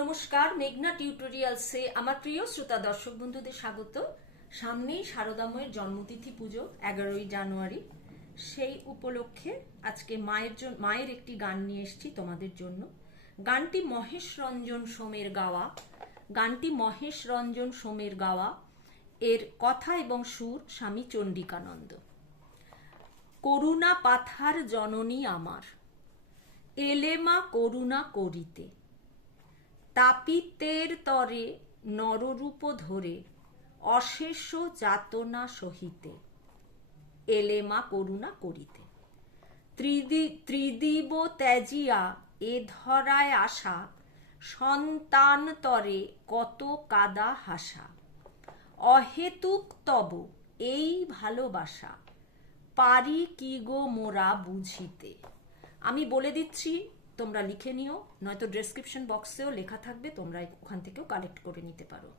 নমস্কার, মেঘনা টিউটোরিয়ালসে আমার প্রিয় শ্রোতা দর্শক বন্ধুদের স্বাগত। সামনেই শারদাময়ের জন্মতিথি পুজো 11ই জানুয়ারি। সেই উপলক্ষে আজকে মায়ের একটি গান নিয়ে এসেছি তোমাদের জন্য। গানটি মহেশ রঞ্জন সোমের গাওয়া। এর কথা এবং সুর স্বামী চণ্ডিকানন্দ। করুণা পাথার জননী আমার, এলে মা করুণা করিতে, তাপিতের তরে নররূপ ধরে অশেষ যাতনা সহিতে, এলে মা করুণা করিতে। ত্রিদিব ত্যাজিয়া এ ধরায় আসা, সন্তান তরে কত কাদা হাসা, অহেতুক তব এই ভালোবাসা, পারি কি গো মোরা বুঝিতে। আমি বলে দিচ্ছি, তোমরা লিখে নিও, নয়তো ডেসক্রিপশন বক্সেও লেখা থাকবে, তোমরা ওখান থেকেও কালেক্ট করে নিতে পারো।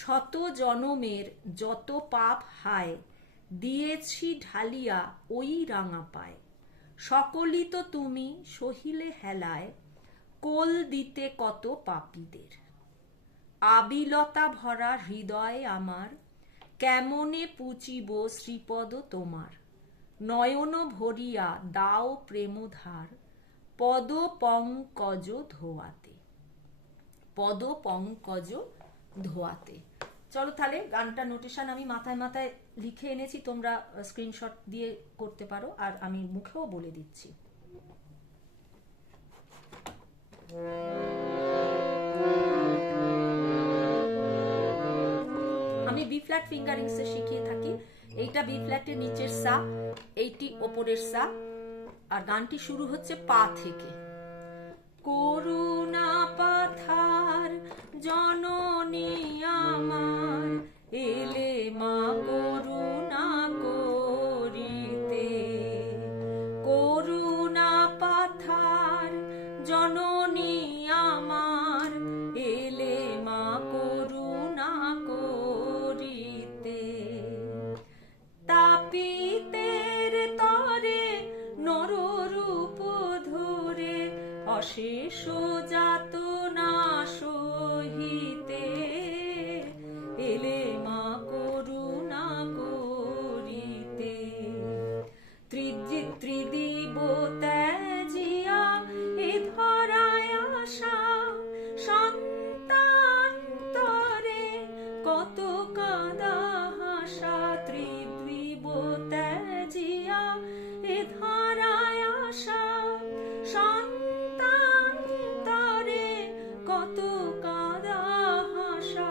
শত জনমের যত পাপ হায়, দিয়েছি ঢালিয়া ওই রাঙা পায়, সকলই তো তুমি সহিলে হেলায়, কোল দিতে কত পাপীদের। আবিলতা ভরা হৃদয় আমার, কেমনে পুচিব শ্রীপদ তোমার, নয়ন ভরিয়া দাও প্রেমধার, পদ পঙ্কজ ধোয়াতে। চলো তাহলে গানটা নোটেশন আমি মাথায় মাথায় লিখে এনেছি, তোমরা স্ক্রিনশট দিয়ে করতে পারো, আর আমি মুখেও বলে দিচ্ছি। আমি বি ফ্ল্যাট ফিঙ্গারিংসে শিখিয়ে থাকি। এইটা বি ফ্ল্যাটের নিচের সা, এইটি ওপরের সা, আর গানটি শুরু হচ্ছে পা থেকে। করুণা পাথার জননী আমার, এলে মা করুণা করিতে। করুণা পাথার জননী আমার, এলে মা করুণা করিতে। তাপিতের তরে নররূপ ধরে অশেষ যাতনা সহিতে, এলে মা করুণা করিতে। ত্রিদিব ত্যাজিয়া এ ধরায় আসা, সন্তান তরে কত কাদা হাসা। ত্রিদিব ত্যাজিয়া এ ধরায় আসা, সন্তান তরে কত কাদা হাসা,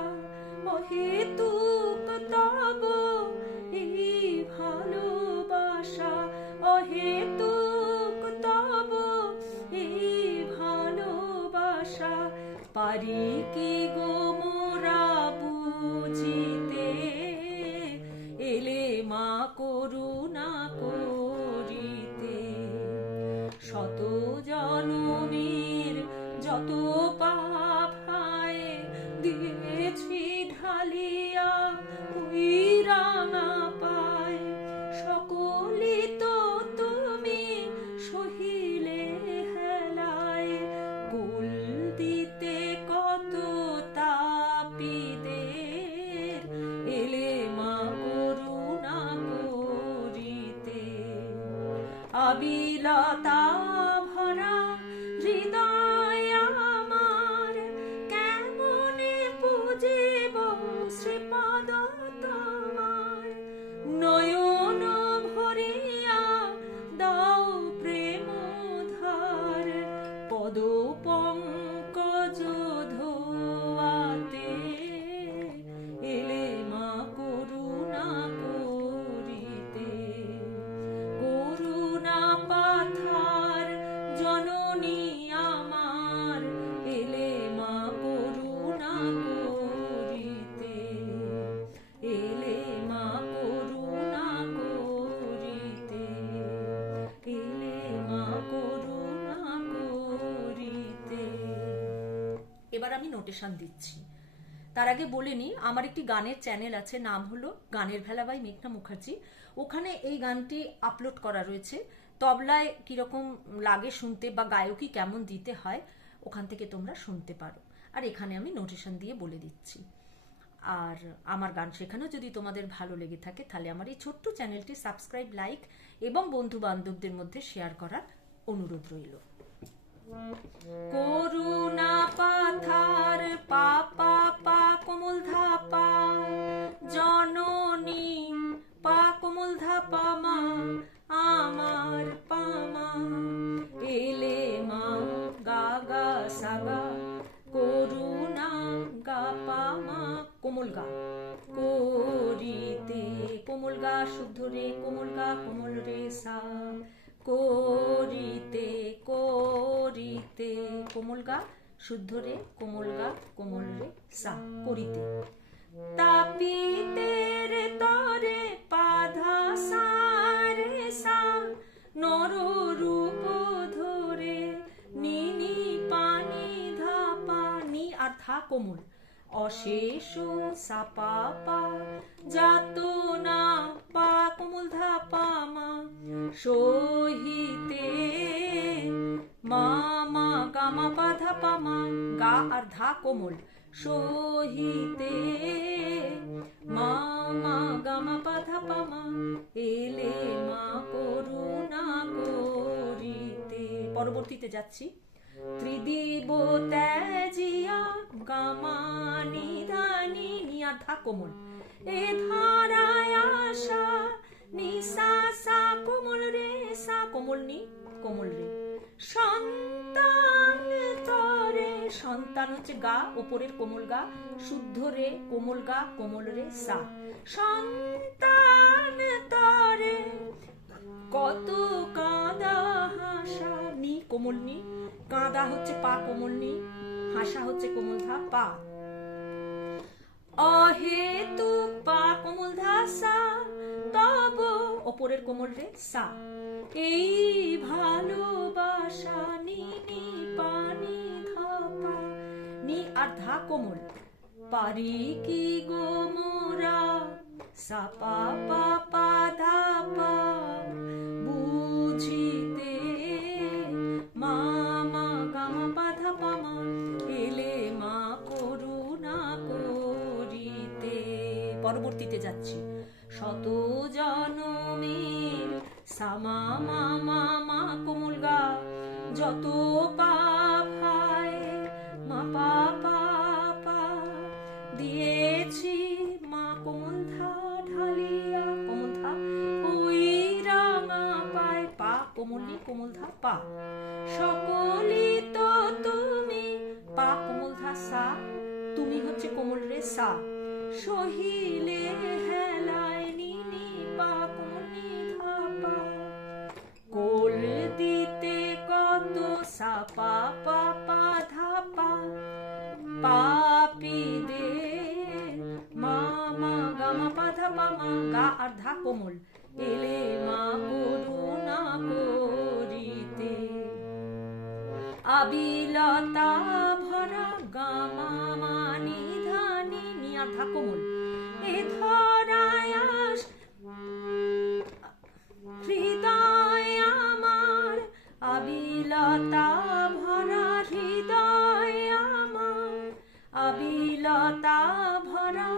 অহেতুক তব এই ভালোবাসা, অহেতুক তব এই ভালোবাসা, পারি কি গো মোরা বুঝিতে, এলে মা করুণা করিতে। শত জনমের যত পাপ হায়, দিয়েছি ঢালিয়া ওই রাঙা পায়, সকলই তো তুমি সহিলে হেলায়, কুল দিতে কত তাপীদের, এলে মা করুণা করিতে। আবিলতা ভরা হৃদয় আমার, কেমনে পুজিব শ্রীপদ তোমার, নয়ন ভরিয়া দাও প্রেমধার, পদ পঙ্কজ ধোয়াতে, এলে মা করুণা করিতে। করুণা পাথার জননী আমার, এলে মা করুণা করিতে, এলে মা করুণা করিতে, এলে মা করুণা করিতে। এবার আমি নোটেশন দিচ্ছি। তার আগে বলে নি, আমার একটি গানের চ্যানেল আছে, নাম হলো গানের ভেলা বাই মেঘনা মুখার্জি। ওখানে এই গানটি আপলোড করা রয়েছে। তবলায় কিরকম লাগে শুনতে বা গায়কী কেমন দিতে হয়, ওখান থেকে তোমরা শুনতে পারো। আর এখানে আমি নোটেশন দিয়ে বলে দিচ্ছি। আর আমার গান শেখানো যদি তোমাদের ভালো লেগে থাকে তাহলে আমার এই ছোট্ট চ্যানেলটি সাবস্ক্রাইব, লাইক এবং বন্ধু বান্ধবদের মধ্যে শেয়ার করার অনুরোধ রইল। করুণা পাথার পা পা পা কোমল ধা পা, জননী পা কোমল ধা পা মা, আমার পামা এলে মা গা গা সা গা, করুণা গা পা মা কোমল গা, করিতে কোমল গা শুদ্ধ রে, কোমল গা কোমল রে সা, করিতে করিতে কোমল গা শুদ্ধ রে, কোমল গা কোমল রে সা, করিতে। তাপিতে রে তরে পাধা সা রে সা, নর রূপ ধরে নিনি পানি ধা পা, নি আর ধা কোমল, অশেষ সা পা পা, যাত না পা কোমল ধা পা মা, সহিতে মা মা গা মা পা ধা পা মা, গা আর ধা কোমল, সহিতে মা মা গা মা পা ধা পা মা, এলে মা করুণা করিতে। পরবর্তীতে যাচ্ছি। ত্রিদিব ত্যাজিয়া গামা নিধানি, নি আর ধা কোমল, এ ধারায় আশা নি সা সা কোমল রে সা, কোমল নি কোমল রে, সন্তান তরে, সন্তান হচ্ছে গা ওপরের কোমল গা, শুদ্ধ রে কোমল গা কোমল রে সা, সন্তান তরে কত কাঁদা হাসা, নি কোমল নি, কাঁদা হচ্ছে পা কোমল নি, হাসা হচ্ছে কোমল ধা পা, অহেতুক পা কোমল ধা সা, তব ওপরের কোমল রে সা, এই ভালোবাসা নি নি পানি ধা পা, নি আর ধা কোমল, পারি কি গো মোরা সা পা পা পা ধা পা, বুঝিতে মা মা গা মা পা ধা পা মা, এলে মা করুণা করিতে। পরবর্তীতে যাচ্ছি। শত জনমের সা মা মা মা মা কোমল গা, যত পাপ হায় মা পা পা পা, দিয়েছি মা কোমল ধা ঢালিয়া, কোমল ধা ওই রাঙা পায়, পা কোমল নি কোমল ধা পা, সকলি তো তুমি পা কোমল ধা সা, তুমি হচ্ছে কোমল রে সা, সহিলে হেলায় নি নি পা কোমল নি ধা পা, কোল দিতে কত সা পা পা পা ধা পা, পাপি দে মা মা গা মা পা ধা পা মা, গা আর ধা কোমল, এলে মা করুণা করিতে। আবিলতা ভরা গা মা মা নি ধা নি, নি আর ধা কোমল, এ ধরায় আস হৃদয় আমার, আবিলতা ভরা হৃদয় আমার, আবিলতা ভরা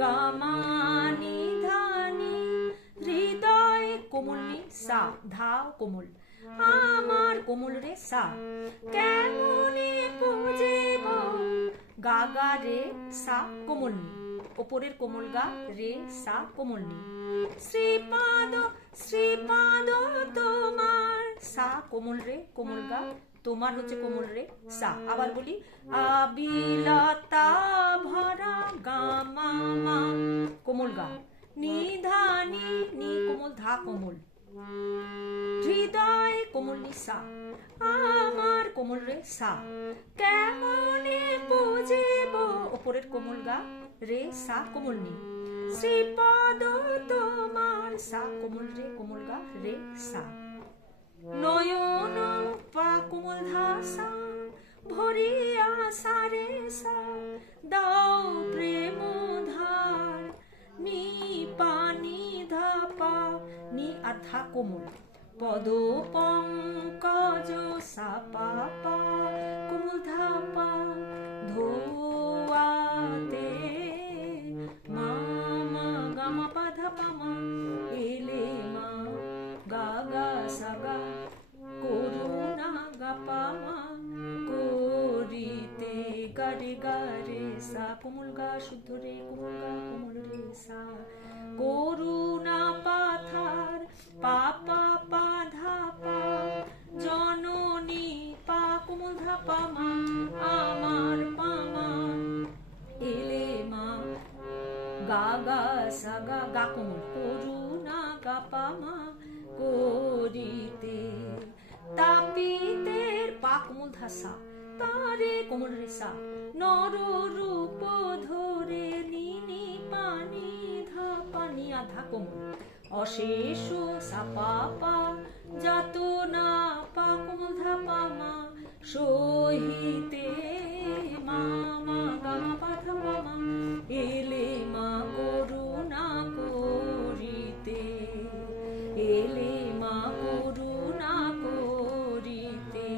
গা মা নি ধা নি, হৃদয় কোমল নি সা, ধা কোমল, আমার কোমল রে সা, কেমনে পুজিব গা গা রে সা কোমল নি, ওপরের কোমল গা রে সা কোমল নি, শ্রীপাদ শ্রীপাদ তোমার, সা কোমল রে কোমল গা, তোমার হচ্ছে কোমল রে সা। আবার বলি। আবিলতা ভরা গা মা মা কোমল গা, নিধানি নি কোমল ধা কোমল, হৃদয় কোমল নি সা, আমার কোমল রে সা, কেমনে পুজিব ওপরের কোমল গা রে সা কোমল নি, শ্রীপদ তোমার সা কোমল রে কোমল গা রে সা, নয়ন পা কোমল ধা সা, ভরিয়া সা রে সা, দাও প্রেম ধার নি পানি ধা পা, নি আর ধা কোমল, পদ পঙ্কজ সা পা পা কোমল ধা পা, ধো গা রে গা রে সা কোমল গা শুদ্ধ রে কোমল গা কোমল রে সা করুণা পাথার পা পা পা ধা পা জননী পা কোমল ধা পা মা আমার পা মা এলে মা গা গা সা গা গা কোমল করুণা গা পা মা করিতে তাপিতের পা কোমল ধা সা তারে কোমল রে সা নর রূপ ধরে নিনি পানি ধা পানি আধা কোমল অশেষ সা পা পা যাত না পা কোমল ধা পা মা সহিতে মা মা গা মা পা ধা পা মা এলে মা করুণা করিতে এলে মা করুণা করিতে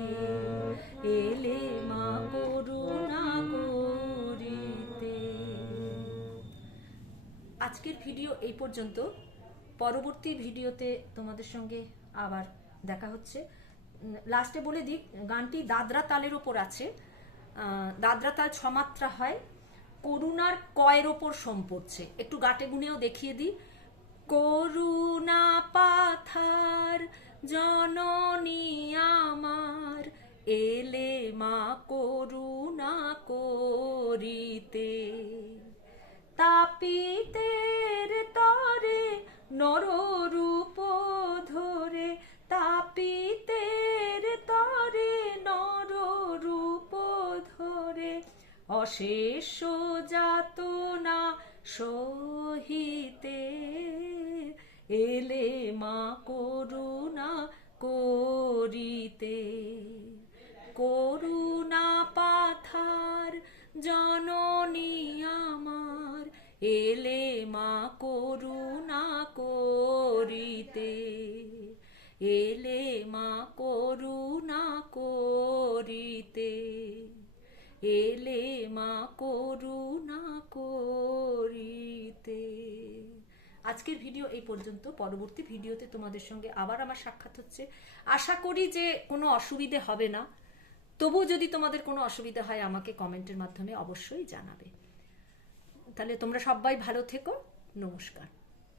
এলে মা করুণা করিতে। আজকের ভিডিও এই পর্যন্ত। পরবর্তী ভিডিওতে তোমাদের সঙ্গে আবার দেখা হচ্ছে। লাস্টে বলে দিই, গানটি দাদরা তালের ওপর আছে। দাদরা তাল 6 মাত্রা হয়। করুণার কয়ের ওপর সোম পড়ছে। একটু গাটে গুনেও দেখিয়ে দিই। করুণা পাথার জননী আমার এলে মা করুণা করিতে তাপিতের তরে নর রূপ ধরে তাপিতের তরে নর রূপ ধরে অশেষ যাতনা সহিতে এলে মা করুণা করিতে করুণা পাথার জননী আমার এলে মা করুণা করিতে এলে মা করুণা করিতে এলে মা করুণা করিতে। আজকের ভিডিও এই পর্যন্ত। পরবর্তী ভিডিওতে তোমাদের সঙ্গে আবার আমার সাক্ষাৎ হচ্ছে। আশা করি যে কোনো অসুবিধে হবে না। তবু যদি তোমাদের কোনো অসুবিধা হয় আমাকে কমেন্টের মাধ্যমে অবশ্যই জানাবে। তাহলে তোমরা সবাই ভালো থেকো। নমস্কার।